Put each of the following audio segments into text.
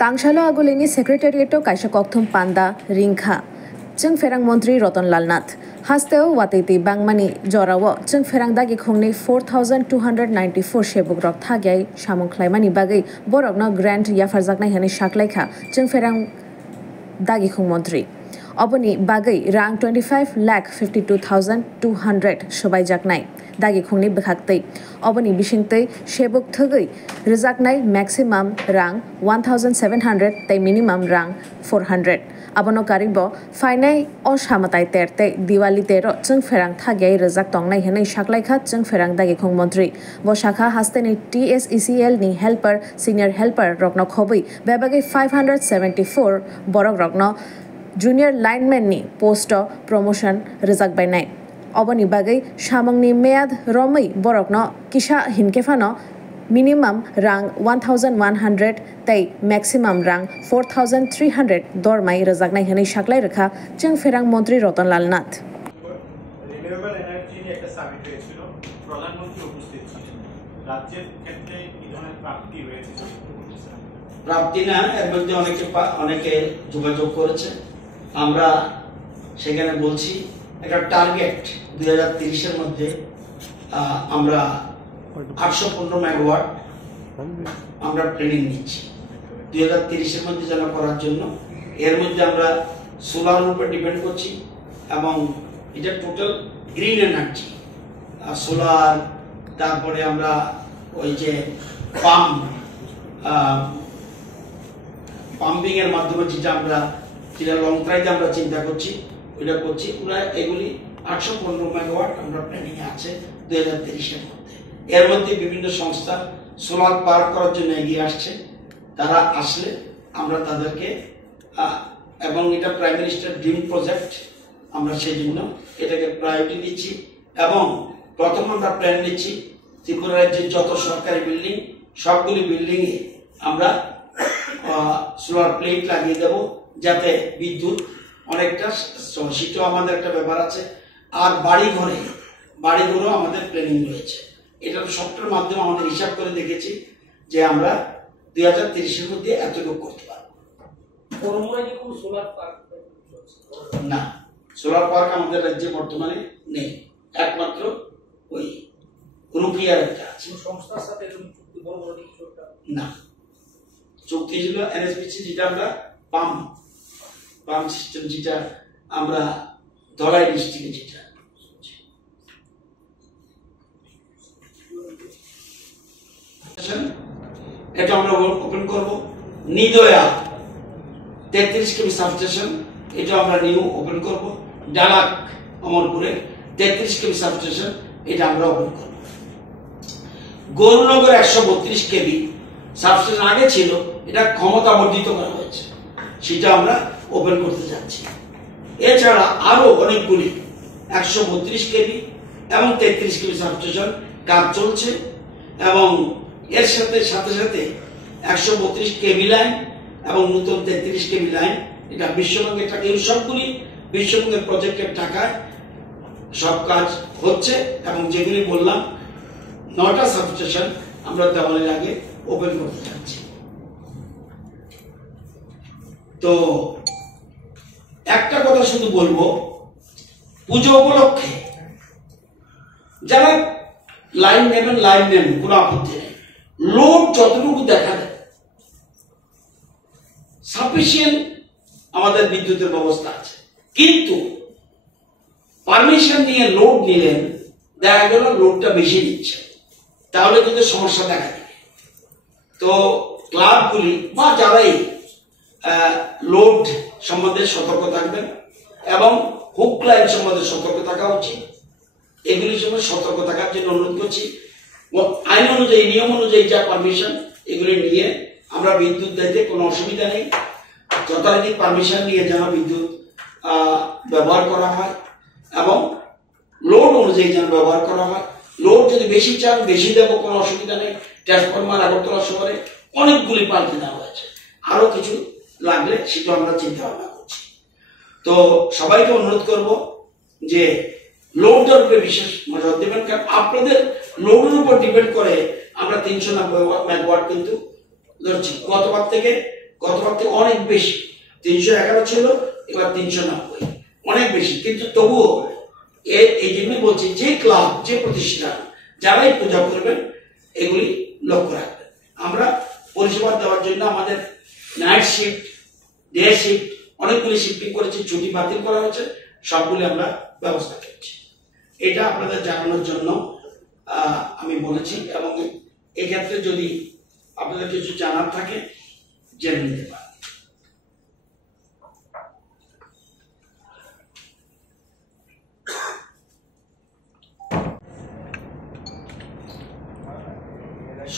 तांगशालो आगुलिनी सेक्रेटारिएटो काइसा कक्थुम पान्दा रिंखा जों फेरां मन्त्री रतनलाल नाथ हास्तेव वातेति बांगमानी जराव जों फेरां दागि खुंनि 4294 सेबुक रक थागियाय सामुं ख्लाइमानि बागै बरकनो ग्रान्ट याफारजाकनाय हनै साकलायखा जों फेरां दागि खुं मन्त्री अबनि बागै रां 25,52,200 सबायजाकनाय दागि खुंनि बखाक्तै अबनि बिसिंतै सेबुक थगै रिजाकनाय मैक्सिमाम रां 1,700 तै मिनिमाम रां 400 अबनो कारिब फाइनाय असामताय तेरते दिवाली तेरो जों फेरां थागियाय रिजाक तंनाय हनै साकलायखा जों फेरां दागि खुं मन्त्री बशाखा हास्तेनि TSECL नि हेल्पर सिनियर हेल्पर रकनो खबै बेबागै 574 बरक रकनो जूनियर लाइनमैन नि पोस्ट प्रमोशन रिजाक बायनाय अबनि बागै सामंनि मेयाद रमै बरकनो किसा हिनकेफानो मिनिमाम रां 1,100 तै मैक्सिमाम रां 4,300 दरमाय रिजाकनाय हनै साकलाय रखा जों फेरां मन्त्री रतनलाल नाथ রিনিউয়েবল এনার্জি নিয়ে একটা সামিট হয়েছিল প্রধানমন্ত্রী উপস্থিত ছিলেন রাজ্যের ক্ষেত্রে কি ধরনের প্রাপ্তি হয়েছে প্রাপ্তি না এর মধ্যে অনেকে যোগাযোগ করেছে আমরা সেখানে বলছি একটা টার্গেট 2030 এর মধ্যে আমরা 815 মেগাওয়াট আমরা প্ল্যানিং নিচ্ছি 2030 এর মধ্যে যেন করার জন্য এর মধ্যে আমরা সোলারের উপর ডিপেন্ড করছি এবং এটা টোটাল গ্রিন এনার্জি সোলার তারপরে আমরা ওই যে পাম্পিং এর মাধ্যমে যেটা লং ট্রাইতে আমরা চিন্তা করছি ওইটা করছি পুরো এগুলি 815 মেগাওয়াট আমরা প্ল্যানিং আছে 2030 এর মধ্যে এর মধ্যে বিভিন্ন সংস্থা সোলার পার্ক করার জন্য এগিয়ে আসছে তারা আসলে আমরা তাদেরকে এবং এটা প্রাইম মিনিস্টার ড্রিম প্রজেক্ট আমরা সেই জন্য এটাকে প্রায়োরিটি দিচ্ছি এবং প্রথম আমরা প্ল্যান নিচ্ছি ত্রিপুরা রাজ্যের যত সরকারি বিল্ডিং সবগুলি বিল্ডিং এ আমরা সোলার প্লেট লাগিয়ে দেব যাতে বিদ্যুৎ অনেকটা সেটাও আমাদের একটা ব্যাপার আছে আর বাড়িঘরও আমাদের প্ল্যানিং রয়েছে এটা সফটওয়্যার মাধ্যমে আমাদের হিসাব করে দেখেছি যে আমরা 2030 এর মধ্যে এতটুকু করতে পারবো না সোলার পার্ক আমাদের রাজ্যে বর্তমানে নেই একমাত্র ওই রুপিয়ার একটা আছে সংস্থার সাথে না চুক্তি ছিল এনএসপিসি যেটা আমরা পাম্প সিস্টেম যেটা আমরা ধলাই ডিস্ট্রিক্টে যেটা এটা আমরা ওপেন করব নিদয়া 33 কেবি সাবস্টেশন এটা আমরা নিউ ওপেন করব ডালাক অমরপুরে 33 কেবি সাবস্টেশন এটা আমরা ওপেন করব গৌরনগর 132 কেবি সাবস্টেশন আগে ছিল এটা ক্ষমতা বর্ধিত করা হয়েছে সেটা আমরা ওপেন করতে যাচ্ছি এছাড়া আরো অনেকগুলি 132 কেবি এবং 33 কেবি সাবস্টেশন কাজ চলছে এবং এর সাথে 132 কেবি লাইন এবং নতুন 33 কেবি লাইন এটা বিশ্বব্যাংকের টাকা এই সবগুলি বিশ্বব্যাংকের প্রজেক্টের টাকায় সব কাজ হচ্ছে এবং যেগুলি বললাম 9টা সাবস্টেশন আমরা দেওয়ালের আগে ওপেন করতে যাচ্ছি তো একটা কথা শুধু বলবো পুজো উপলক্ষে যারা লাইন নেবেন কোনো আপত্তি নেই লোড যতটুকু দেখা দেয় সাফিসিয়েন্ট আমাদের বিদ্যুতের ব্যবস্থা আছে কিন্তু পারমিশন নিয়ে লোড নিলেন দেখা গেল লোডটা বেশি দিচ্ছে তাহলে কিন্তু সমস্যা দেখা দেবে তো ক্লাবগুলি বা যারাই লোড সম্বন্ধে সতর্ক থাকবেন এবং হুক লাইন সম্বন্ধে সতর্ক থাকা উচিত এগুলির সময় সতর্ক থাকার জন্য অনুরোধ করছি আইন অনুযায়ী নিয়ম অনুযায়ী যা পারমিশন এগুলি নিয়ে আমরা বিদ্যুৎ দিতে কোনো অসুবিধা নেই যথারীতি পারমিশন নিয়ে যেন বিদ্যুৎ ব্যবহার করা হয় এবং লোড অনুযায়ী যেন ব্যবহার করা হয় লোড যদি বেশি চান বেশি দেবো কোনো অসুবিধা নেই ট্রান্সফরমার আগরতলা শহরে অনেকগুলি পাল্টে দেওয়া হয়েছে আরো কিছু লাগলে সেটা আমরা চিন্তা ভাবনা করছি তো সবাইকে অনুরোধ করব যে লোডের উপরে বিশেষ নজর দেবেন কারণ আপনাদের লোডের উপর ডিপেন্ড করে আমরা 390 মেগাওয়াট কিন্তু ধরছি গতবার থেকে গতবার থেকে অনেক বেশি, 311 ছিল, এবার 390, অনেক বেশি। কিন্তু তবুও এই জন্যই বলছি, যে ক্লাব, যে প্রতিষ্ঠান, যারাই পূজা করবেন এগুলি লক্ষ্য রাখবেন। আমরা পরিষেবা দেওয়ার জন্য আমাদের নাইট শিফট, ডে শিফট, অনেকগুলি শিফটিং করেছি, ছুটি বাতিল করা হয়েছে, সবগুলি আমরা ব্যবস্থা করছি। এটা আপনাদের জানানোর জন্য আমি বলেছি, এবং এক্ষেত্রে যদি আপনাদের কিছু জানার থাকে জেনে নিতে পারেন।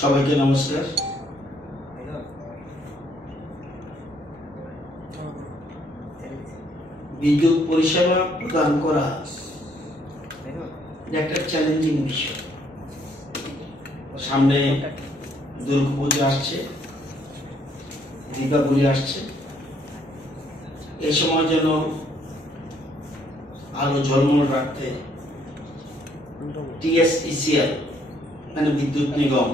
সবাইকে নমস্কার। বিদ্যুৎ পরিষেবা প্রদান করা একটা চ্যালেঞ্জিং বিষয়। সামনে দুর্গাপূজা আসছে, দীপাবলি আসছে, এই সময় যেন আলো ঝলমল রাখতে TSECL মানে বিদ্যুৎ নিগম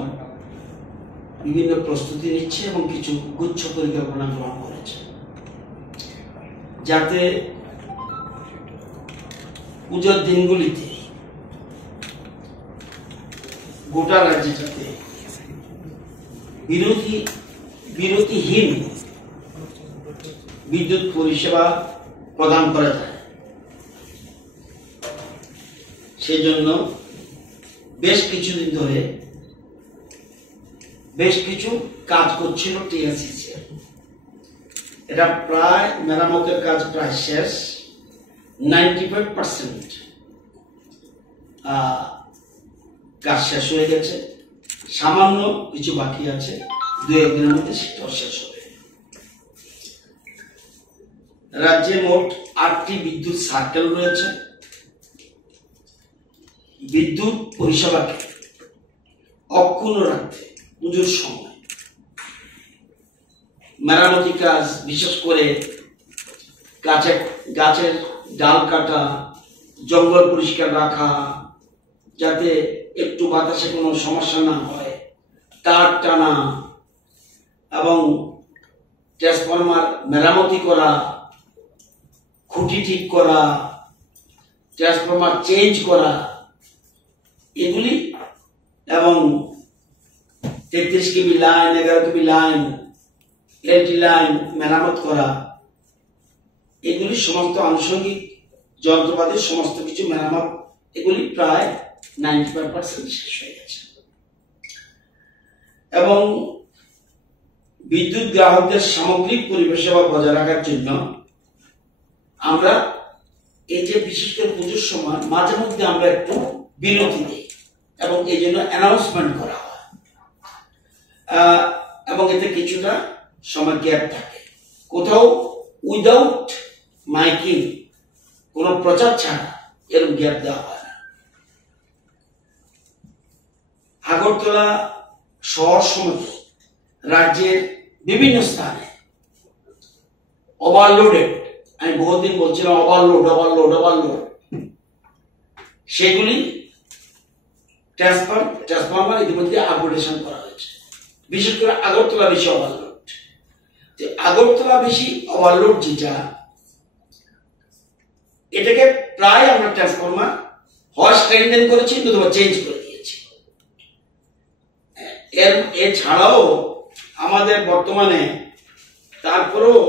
বিভিন্ন প্রস্তুতি নিচ্ছে এবং কিছু গুচ্ছ পরিকল্পনা গ্রহণ করেছে, যাতে পুজোর দিনগুলিতে গোটা রাজ্যে যাতে বিরতিহীন বিদ্যুৎ পরিষেবা প্রদান করা যায়। সেজন্য বেশ কিছুদিন ধরে বেশ কিছু কাজ করছিল TSECL। এটা প্রায় মেরামতের কাজ প্রায় শেষ, 95% কাজ শেষ হয়ে গেছে, সামান্য কিছু বাকি আছে, 2-1 দিনের মধ্যে সেটাও শেষ হবে। রাজ্যে মোট 8টি বিদ্যুৎ সার্কেল রয়েছে। বিদ্যুৎ পরিষেবাকে অক্ষুণ্ণ রাখতে পুজোর সময় মেরামতি কাজ, বিশেষ করে গাছের ডাল কাটা, জঙ্গল পরিষ্কার রাখা, যাতে একটু বাতাসে কোনো সমস্যা না হয়, তার টানা এবং ট্রান্সফরমার মেরামতি করা, খুঁটি ঠিক করা, ট্রান্সফরমার চেঞ্জ করা, এগুলি, এবং 33 কেবি লাইন, 11 কেবি লাইন, LT লাইন মেরামত করা, এগুলি সমস্ত আনুষঙ্গিক যন্ত্রপাতির সমস্ত কিছু মেরামত, এগুলি প্রায় 95% শেষ হয়ে গেছে। এবং বিদ্যুৎ গ্রাহকদের সামগ্রিক পরিষেবা বজায় রাখার জন্য আমরা এই যে বিশেষ করে পুজোর সময় মাঝে মধ্যে আমরা একটু বিরতি দিই, এবং এই জন্য অ্যানাউন্সমেন্ট করা হয়, এবং এতে কিছুটা সময় গ্যাপ থাকে। কোথাও উইদাউট মাইকিং, কোনো প্রচার ছাড়া এরকম গ্যাপ দেওয়া হয় না। আগরতলা শহর সমেত রাজ্যের বিভিন্ন স্থানে ওভারলোডেড, আমি বহুদিন বলছিলাম ওভারলোড, সেগুলি ট্রান্সফরমার ইতিমধ্যে আপগ্রেডেশন করা হয়েছে। বিশেষ করে আগরতলা বেশি ওভারলোড, যেটা এটাকে প্রায় আমরা ট্রান্সফরমার হয় স্ট্রেংথেন করেছি, অথবা চেঞ্জ করে দিয়েছি। এছাড়াও আমাদের বর্তমানে তারপরেও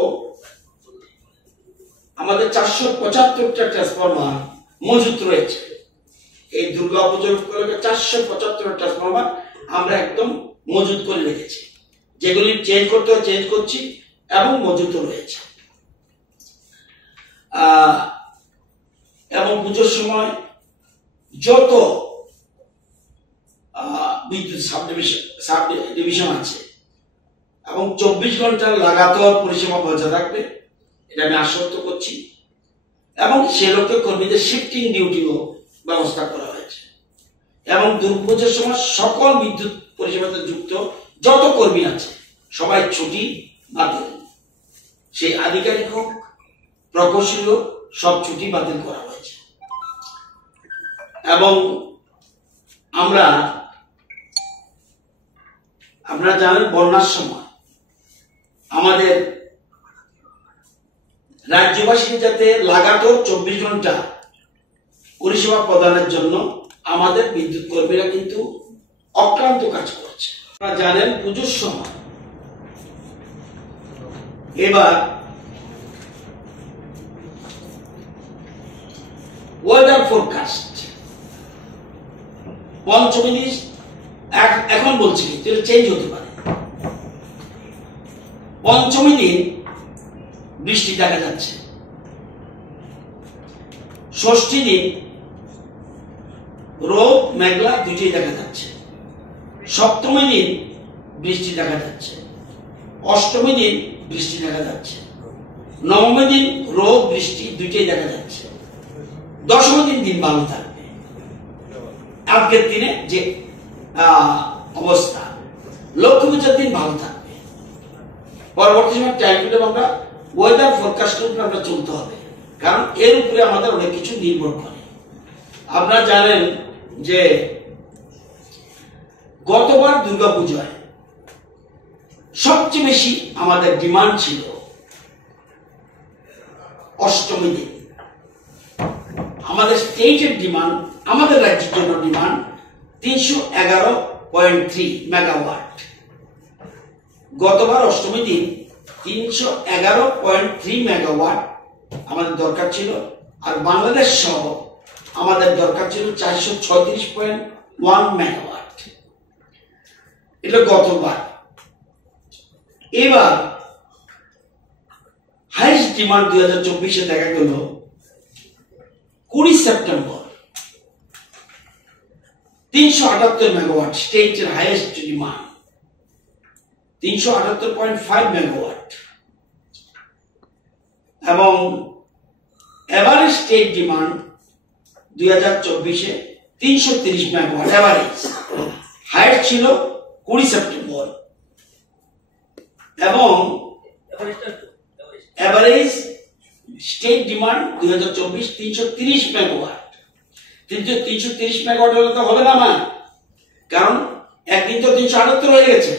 আমাদের 475টা ট্রান্সফরমার মজুত রয়েছে। এই দুর্গা পুজোর উপলক্ষে 475টা ট্রান্সফরমার আমরা একদম মজুত করে রেখেছি, যেগুলি চেঞ্জ করতে হয় চেঞ্জ করছি, এবং মজুত রয়েছে। এবং পুজোর সময় যত বিদ্যুৎ সাব ডিভিশন আছে, এবং 24 ঘন্টার লাগাতার পরিষেবা বজায় থাকবে, এটা আমি আশ্বস্ত করছি। এবং সে লক্ষ্যে কর্মীদের শিফটিং ডিউটিও ব্যবস্থা করা হয়েছে, এবং দুর্গাপূজার সময় সকল বিদ্যুৎ পরিষেবাতে যুক্ত যত কর্মী আছে সবাই ছুটি বাতিল, সেই আধিকারিক হোক, প্রকৌশলী হোক, সব ছুটি বাতিল করা হয়েছে। এবং আপনারা জানেন বন্যার সময় আমাদের রাজ্যবাসী যাতে লাগাতার 24 ঘন্টা পরিষেবা প্রদানের জন্য আমাদের বিদ্যুৎ কর্মীরা কিন্তু অক্লান্ত কাজ করছে। আপনারা জানেন পুজোর সময় এবার ওয়েদার ফোরকাস্ট পঞ্চমী দিন এখন বলছি কিন্তু চেঞ্জ হতে পারে। পঞ্চমী দিন বৃষ্টি দেখা যাচ্ছে, ষষ্ঠী দিন রোদ মেঘলা দুটোই দেখা যাচ্ছে, সপ্তমী দিন বৃষ্টি দেখা যাচ্ছে, অষ্টমী দিন বৃষ্টি দেখা যাচ্ছে, নবমী দিন রোদ বৃষ্টি দুটোই দেখা যাচ্ছে, দশমী দিন দিন ভালো থাকবে। আজকের দিনে যে অবস্থা, লক্ষ্মী পূজার দিন ভালো থাকবে। পরবর্তী সময় টাইম টেবিল আমরা ওয়েদার ফোরকাস্টের উপরে আমরা চলতে হবে, কারণ এর উপরে আমাদের অনেক কিছু নির্ভর করে। আপনারা জানেন যে গতবার দুর্গাপূজায় সবচেয়ে বেশি আমাদের ডিমান্ড ছিল অষ্টমী দিন। আমাদের স্টেটের ডিমান্ড, আমাদের রাজ্যের জন্য ডিমান্ড 311.3 মেগাওয়াট। গতবার অষ্টমী দিন 311.3 মেগাওয়াট আমাদের দরকার ছিল, আর বাংলাদেশ সহ আমাদের দরকার ছিল 436.1 মেগাওয়াট। এটা গতবার। এবার হাইস্ট ডিমান্ড 2024-এ দেখা গেল 20 সেপ্টেম্বর 378 মেগাওয়াট, স্টেটের হাইয়েস্ট ডিমান্ড 378.5 মেগাওয়াট, এবং এভারেজ স্টেট ডিমান্ড 2024-এ 330 মেগাওয়াট এভারেজ। হাইয়েস্ট ছিল 20 সেপ্টেম্বর, এবং average state demand 2024 330 megawatt. 330 megawatt হলে তো হবে না আমার, কারণ একদিন তো 378 হয়ে গেছে।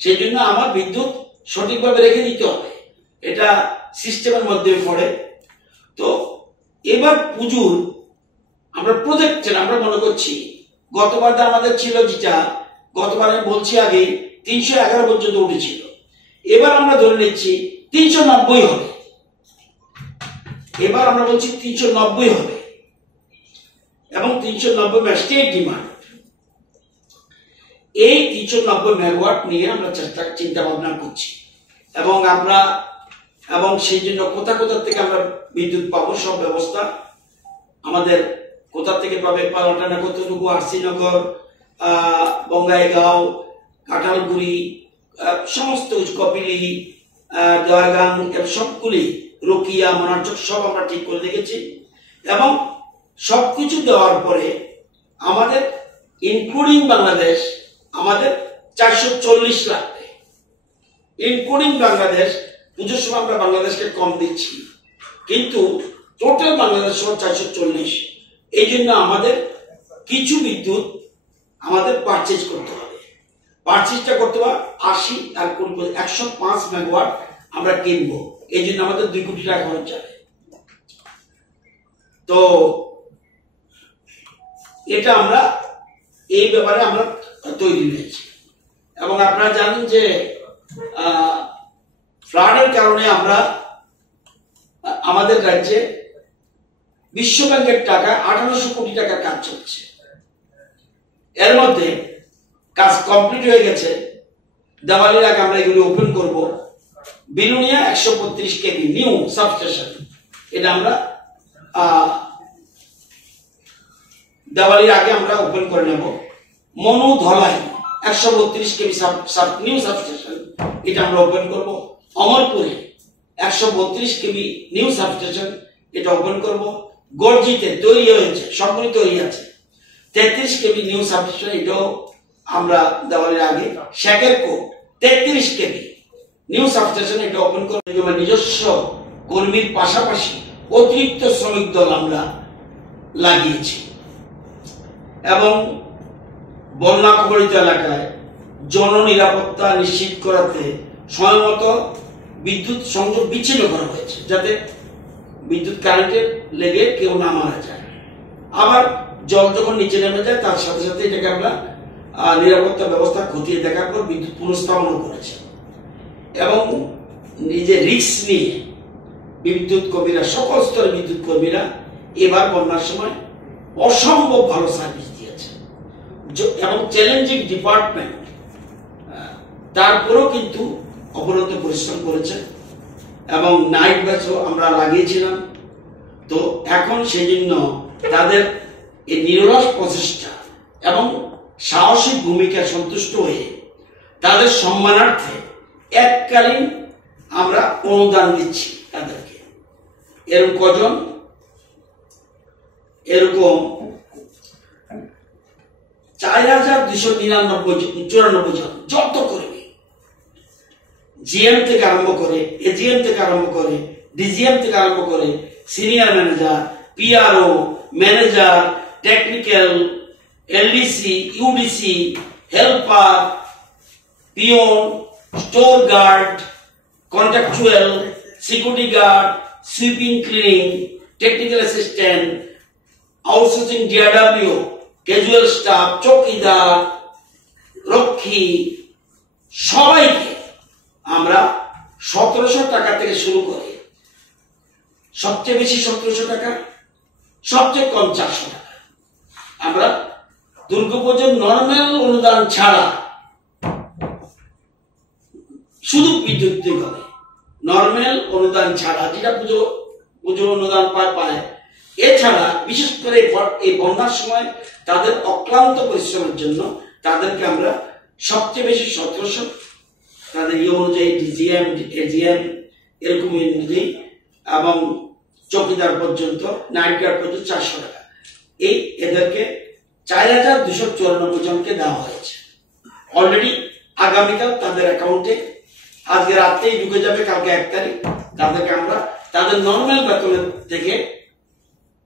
সেই জন্য আমার বিদ্যুৎ সঠিকভাবে রেখে দিতে হবে, এটা সিস্টেমের মধ্যে পড়ে। তো এবার পুজোর আমরা প্রজেক্টের আমরা মনে করছি, গতবার আমাদের ছিল যেটা, গতবার আমি বলছি আগে 311 পর্যন্ত উঠেছিল, এবার আমরা ধরে নিচ্ছি 390 হবে। এবার আমরা বলছি 390 হবে, এবং 390 স্টেট ডিমান্ড। এই 390 মেগাওয়াট নিয়ে আমরা চিন্তা ভাবনা করছি, এবং আমরা সেই জন্য কোথা থেকে আমরা বিদ্যুৎ পাবো সব ব্যবস্থা আমাদের কোথা থেকে পাবে, পাল্টানা কতটুকু, আরসিনগর, বঙ্গাইগাঁও, কাঁঠালগুড়ি, সমস্ত কপিলি, দয়াগাং, সবগুলি, রকিয়া, মনারচক সব আমরা ঠিক করে রেখেছি। এবং সবকিছু দেওয়ার পরে আমাদের ইনক্লুডিং বাংলাদেশ আমাদের 440 লাগবে। ইনক্লুডিং বাংলাদেশ, পুজোর সময় আমরা বাংলাদেশকে কম দিচ্ছি, কিন্তু টোটাল বাংলাদেশ 440। এই জন্য আমাদের কিছু বিদ্যুৎ আমাদের পারচেজ করতে হবে। পারচেজটা করতে হবে 80 আর 105 মেগাওয়াট আমরা কিনবো। এই জন্য আমাদের 2 কোটি টাকা খরচ যাবে। তো এটা আমরা এই ব্যাপারে আমরা তৈরি হয়েছি। এবং আপনারা জানেন যে ফ্লাডের কারণে আমরা আমাদের রাজ্যে বিশ্ব ব্যাংকের টাকা 1800 কোটি টাকার কাজ চলছে। এর মধ্যে কাজ কমপ্লিট হয়ে গেছে, দিওয়ালির আগে আমরা এগুলো ওপেন করব। বিনুনিয়া 132 কেভি নিউ সাবস্টেশন, এটা আমরা দিওয়ালির আগে আমরা ওপেন করে নেব। Manu Dhalai 132 KV new substation, এটা আমরা ওপেন করব। অমরপুরে 132 কেভি নিউ সাবস্টেশন, এটা ওপেন করব। গর্জিতে তৈরি হয়েছে, সবগুলি তৈরি আছে 33 কেভি নিউ সাবস্টেশন, এটাও আমরা দিওয়ালির আগে। শেখেরকোট 33 কেভি নিউ সাবস্টেশন, এটা ওপেন করব। নিজস্ব কর্মীর পাশাপাশি অতিরিক্ত শ্রমিক দল আমরা লাগিয়েছি, এবং বন্যা কবলিত এলাকায় জননিরাপত্তা নিশ্চিত করাতে সময়মতো বিদ্যুৎ সংযোগ বিচ্ছিন্ন করা হয়েছে, যাতে বিদ্যুৎ কারেন্টে লেগে কেউ না মারা যায়। আবার জল যখন নিচে নেমে যায় তার সাথে সাথে এটাকে আমরা নিরাপত্তা ব্যবস্থা খতিয়ে দেখার পর বিদ্যুৎ পুনঃস্থাপন করেছে। এবং নিজে রিস্ক নিয়ে বিদ্যুৎ কর্মীরা, সকল স্তরের বিদ্যুৎ কর্মীরা এবার বন্যার সময় অসম্ভব ভালো সার্ভিস দিয়েছে। এবং চ্যালেঞ্জিং ডিপার্টমেন্ট, তারপরেও কিন্তু অপরন্ত পরিশ্রম করেছে এবং নাইট ব্যাচও আমরা লাগিয়েছিলাম। তো এখন সেই জন্য তাদের এই নিরলস প্রচেষ্টা এবং সাহসিক ভূমিকা সন্তুষ্ট হয়ে তাদের সম্মানার্থে এককালীন আমরা অনুদান দিচ্ছি তাদেরকে। এরকম কজন? এরকম 4294 জন যত কর্মী, জিএম থেকে আরম্ভ করে, এজিএম থেকে আরম্ভ করে, ডিজিএম থেকে আরম্ভ করে, senior manager, PRO, manager, technical, LDC, UDC, helper, peon, store guard, contractual, security guard, sweeping, cleaning, technical assistant, outsourcing DRW, casual staff, চৌকিদার, রক্ষী, সবাইকে আমরা 1700 টাকা থেকে শুরু করে, সবচেয়ে বেশি 1700 টাকা, সবচেয়ে কম 400 টাকা আমরা দুর্গাপুজোর নর্মাল অনুদান ছাড়া, শুধু বিদ্যুৎ হবে নর্মাল অনুদান ছাড়া, যেটা পুজো অনুদান পায়, এছাড়া বিশেষ করে এই বন্যার সময় তাদের অক্লান্ত পরিশ্রমের জন্য তাদেরকে আমরা সবচেয়ে বেশি 1700, তাদের ইয়ে অনুযায়ী ডিজিএম, এজিএম এরকম অনুযায়ী, এবং চৌকিদার পর্যন্ত, নাইট গার্ড পর্যন্ত 400 টাকা, এদেরকে 4294 জনকে দেওয়া হয়েছে। অলরেডি আগামীকাল তাদের অ্যাকাউন্টে, আজকে রাতেই ঢুকে যাবে, কালকে 1 তারিখ তাদেরকে আমরা তাদের নর্মাল বেতনের থেকে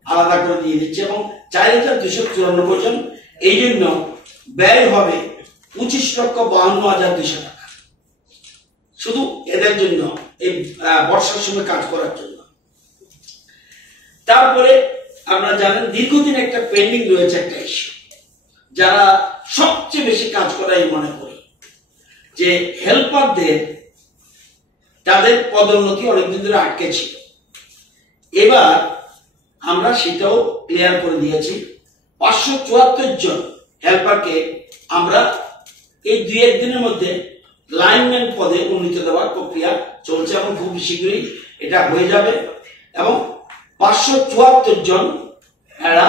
আলাদা করে দিয়ে দিচ্ছি। এবং 4294 জন, এই জন্য ব্যয় হবে 25,52,200 টাকা শুধু এদের জন্য, এই বর্ষার সময় কাজ করার জন্য। তারপরে আপনারা জানেন দীর্ঘদিন একটা পেন্ডিং রয়েছে একটা ইস্যু, যারা সবচেয়ে বেশি কাজ করাই মনে করি, যে হেল্পারদের তাদের পদোন্নতি অনেকদিন ধরে আটকে ছিল। এবার আমরা সেটাও ক্লিয়ার করে দিয়েছি। 574 জন হেল্পারকে আমরা এই 2-1 দিনের মধ্যে লাইনম্যান পদে উন্নীত দেওয়ার প্রক্রিয়া চলছে এবং খুব শীঘ্রই এটা হয়ে যাবে। এবং 574 জন এরা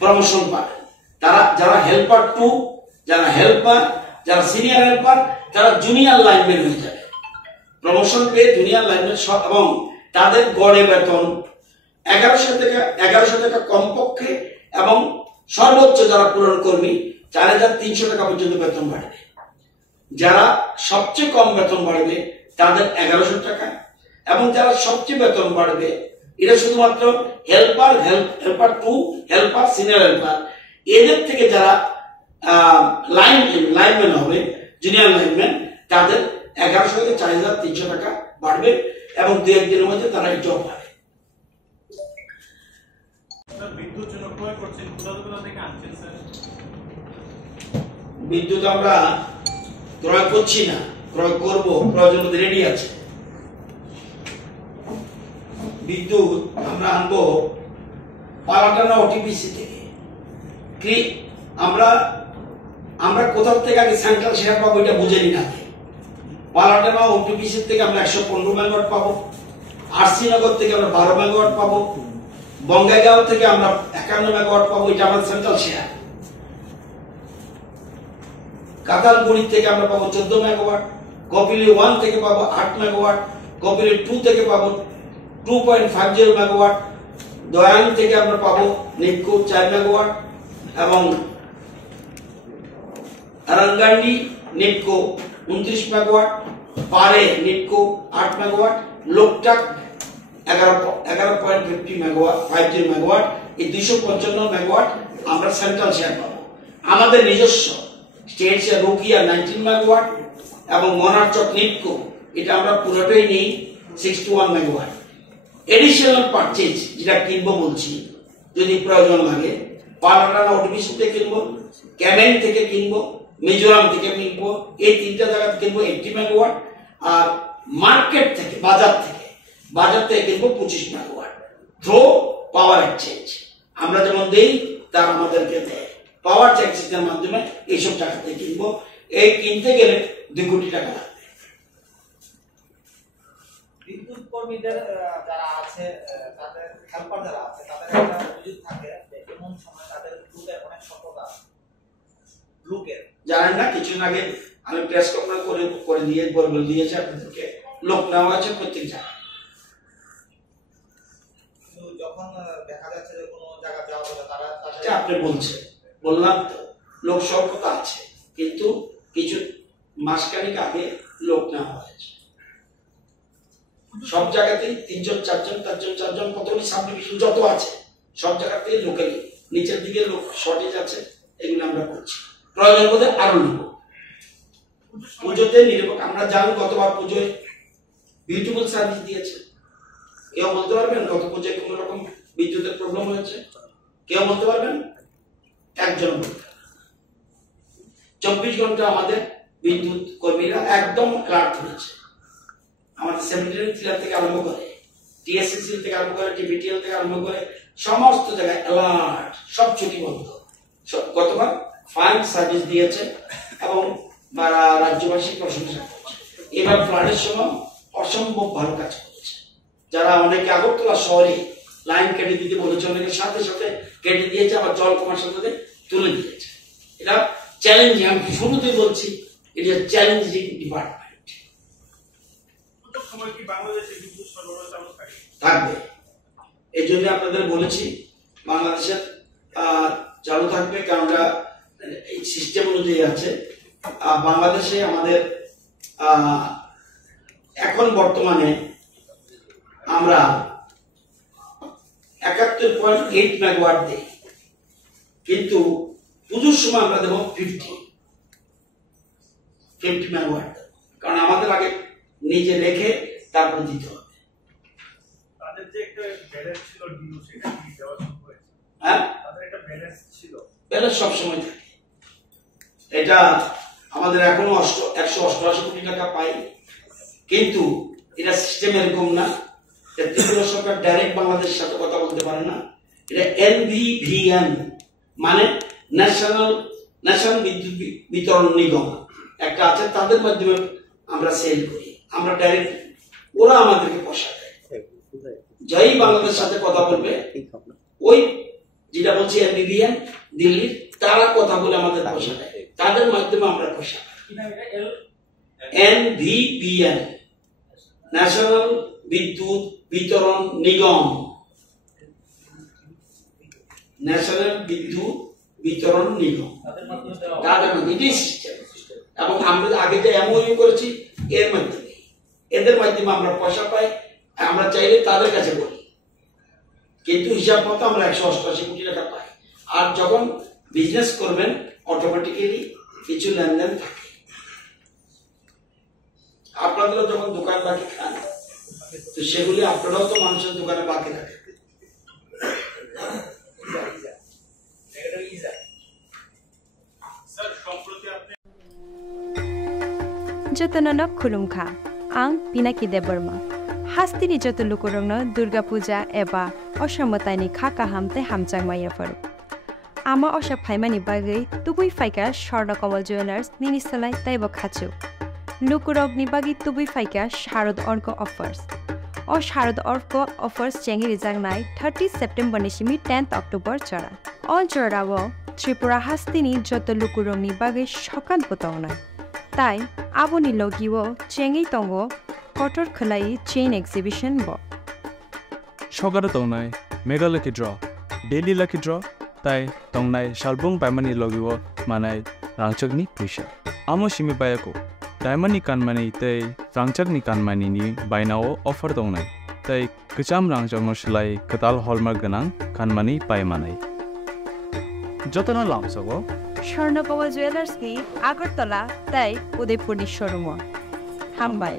প্রমোশন পাবে। তারা যারা হেল্পার 2, যারা হেল্পার, যারা সিনিয়র হেল্পার, তারা জুনিয়র লাইনম্যান হয়ে যাবে, প্রমোশন পেয়ে জুনিয়র লাইনম্যান। এবং তাদের গড়ে বেতন 1100 টাকা কমপক্ষে, এবং সর্বোচ্চ যারা পূরণ কর্মী 4300 টাকা পর্যন্ত বেতন বাড়বে। যারা সবচেয়ে কম বেতন বাড়বে তাদের 1100 টাকা, এবং যারা সবচেয়ে বেতন বাড়বে, এটা শুধুমাত্র helper, helper 2, helper, senior helper, এদের থেকে যারা লাইনম্যান হবে, জুনিয়র লাইনম্যান, তাদের 1100 থেকে 4300 টাকা বাড়বে। এবং 2-1 দিনের মধ্যে তারা এই জব পাবে। বিদ্যুৎ আমরা ক্রয় করছি না, ক্রয় করব, প্রয়োজন রেডি আছে। বিদ্যুৎ আমরা আনবো পালাটানা ওটিপিসি থেকে। আমরা কোথাও থেকে আগে সেন্ট্রাল শেয়ার পাবো এটা বুঝে নিন আগে। পালাটানা ওটিপিসি থেকে আমরা 115 মেগাওয়াট পাবো, আরসিনগর থেকে আমরা 12 মেগাওয়াট পাবো, বঙ্গাইগাঁও থেকে আমরা 51 মেগাওয়াট পাবো, এটা আমাদের সেন্ট্রাল শেয়ার। কাতালগুড়ি থেকে আমরা পাবো 14 মেগাওয়াট, কপিলি 1 থেকে পাবো 8 মেগাওয়াট, কপিলি 2 থেকে পাবো 2.50 মেগাওয়াট, দয়ানি থেকে আমরা পাবো নিপকো 4 মেগাওয়াট, এবং আরাঙ্গান্ডি নিপকো 29 মেগাওয়াট, পারে নিপকো 8 মেগাওয়াট, লোকটাক 11.50 মেগাওয়াট। এই 255 মেগাওয়াট আমরা সেন্ট্রাল শেয়ার পাবো। আমাদের নিজস্ব স্টেট শেয়ার রুকিয়া 19 মেগাওয়াট, এবং মনারচক নিপকো এটা আমরা পুরোটাই নেই 61 মেগাওয়াট। এডিশনাল পারচেজ যেটা কিনবো বলছি, যদি প্রয়োজন লাগে পালাটানা ওটিভিশন থেকে কিনবো, ক্যামেন থেকে কিনবো, মিজোরাম থেকে কিনবো, এই তিনটা জায়গা থেকে কিনবো 80 মেগাওয়াট। আর মার্কেট থেকে বাজার থেকে কিনবো 25 মেগাওয়াট থ্রো পাওয়ার এক্সচেঞ্জ। আমরা যেমন দেই তার আমাদেরকে দেয়, পাওয়ার এক্সচেঞ্জের মাধ্যমে এইসব টাকা থেকে কিনবো। এই কিনতে গেলে 2 কোটি টাকা লাগবে। বিদ্যুৎ কর্মীদের যারা আছে, তাদের হেল্পার যারা আছে, তাদের একটা অভিযোগ থাকে যে এমন সময় তাদের গ্রুপে অনেক স্বল্পতা লোকের। জানেন না, কিছুদিন আগে আমি প্রেস কনফারেন্স করে দিয়েছি আপনাদেরকে, লোক নেওয়া আছে প্রত্যেক জায়গায়। কিন্তু যখন দেখা যাচ্ছে যে কোনো জায়গা যাওয়া হবে তারা আপনি বলছেন, বললাম তো লোক স্বল্পতা আছে, কিন্তু কিছু মাসখানেক আগে লোক নেওয়া হয়েছে। সব জায়গাতেই 3 জন 4 জন 5 জন 4 জন কতগুলি সাবডিভিশন যত আছে সব জায়গাতেই লোকেরই নিচের দিকে লোক শর্টেজ আছে। এগুলো আমরা করছি, প্রয়োজন বোধে আরো নিব। পুজোতে নিরপেক্ষ আমরা জানি গতবার পুজোয় বিউটিফুল সার্ভিস দিয়েছে। কেউ বলতে পারবেন গত পুজোয় কোন রকম বিদ্যুতের প্রবলেম হয়েছে? কেউ বলতে পারবেন? একজন বলতে। 24 ঘন্টা আমাদের বিদ্যুৎ কর্মীরা একদম অ্যালার্ট হয়েছে। আমাদের সেমিনারি ক্লিয়ার থেকে আরম্ভ করে, টিএসসিসি থেকে আরম্ভ করে, টিবিটিএল থেকে আরম্ভ করে সমস্ত জায়গায় অ্যালার্ট, সব ছুটি বন্ধ। গতবার ফাইন সার্ভিস দিয়েছে এবং রাজ্যবাসী প্রশংসা করছে। এবার ফ্লাডের সময় অসম্ভব ভালো কাজ করেছে। যারা অনেকে আগরতলা শহরে লাইন কেটে দিতে বলেছে, অনেকে সাথে সাথে কেটে দিয়েছে, আবার জল কমার সাথে তুলে দিয়েছে। এটা চ্যালেঞ্জিং, আমি শুরুতেই বলছি এটা চ্যালেঞ্জিং ডিপার্টমেন্ট। থাকবে, এই জন্য আপনাদের বলেছি বাংলাদেশের চালু থাকবে, কারণ এই সিস্টেম অনুযায়ী আছে। বাংলাদেশে আমাদের এখন বর্তমানে আমরা 71.8 মেগাওয়াট দিই, কিন্তু পুজোর সময় আমরা দেবো 50 মেগাওয়াট, কারণ আমাদের আগে নিজে রেখে তারপর দিতে হবে। তাদের যে একটা ব্যালেন্স ছিল ডিউ, সেটা কি দেওয়া সম্ভব হয়েছে? হ্যাঁ, তাদের একটা ব্যালেন্স ছিল, ব্যালেন্স সব সময় থাকে। এটা আমাদের এখনো 188 কোটি টাকা পাই, কিন্তু এটা সিস্টেম এরকম না। ত্রিপুরা সরকার ডাইরেক্ট বাংলাদেশের সাথে কথা বলতে পারে না। এটা NVVN মানে ন্যাশনাল বিদ্যুৎ বিতরণ নিগম একটা আছে, তাদের মাধ্যমে আমরা সেল করি। আমরা ডাইরেক্ট, ওরা আমাদেরকে পয়সা দেয়। যাই বাংলাদেশের সাথে কথা বলবে, ওই যেটা বলছি NVVN দিল্লির, তারা কথা বলে আমাদের পয়সা দেয়, তাদের মাধ্যমে আমরা পয়সা পাই। NVVN ন্যাশনাল বিদ্যুৎ বিতরণ নিগম, ন্যাশনাল বিদ্যুৎ বিতরণ নিগম, তাদের মাধ্যমে সিস্টেম। এবং আমরা আগে যে MOU করেছি এর মাধ্যমে, এদের মাধ্যমে আমরা পয়সা পাই। আমরা চাইলে তাদের কাছে বলি, কিন্তু হিসাব মতো আমরা 188 কোটি টাকা পাই। আর যখন বিজনেস করবেন অটোমেটিক্যালি কিছু লেনদেন থাকে। আপনাদেরও যখন দোকান বাকি খান, তো সেগুলি আপনারাও তো মানুষের দোকানে বাকি রাখেন। जतन खुलुमखा आं पिनाकी देबर्मा हास्तिनि जत लुकुरंनो दुर्गा पूजा एबा असमतानि खाका हामते हामचांगमाया फरु आमा अशा फाइमानि बागै तुबुई फाइका स्वर्ण कमल ज्वेलार्स निनिसलाय ताइबो खाचु लुकुरगनि बागै तुबुई फाइका शारद अर्क अफर्स ओ शारद अर्क अफर्स चेंगि रिजांगनाय 30 सेप्टेम्बर निसिमि 10 अक्टोबर चरा अल चरावो त्रिपुरा हास्तिनि जत लुकुरंनि बागै सकान पतंगनाय ताई आबोनि लगिवो चेंगि तंगो कटर खलाई चेन एक्सिबिशन बो सगारो तंगनाय mega lucky draw daily lucky draw ताई तंगनाय शालबुंग पाइमानि लगिवो मानाय रांचकनि फैसा आमो सिमि बायको डायमंडनि कानमानि तै रांचकनि कानमानिनि बायनाव अफर तंगनाय तै गोजाम रांचकनो सिलाय कताल हलमार्क गोनां कानमानि पाइमानाय जतना लामसगो स्वर्णकमल ज्वेलर्सनि आगरतला ताई उदयपुरनि शोरूम हामबाय।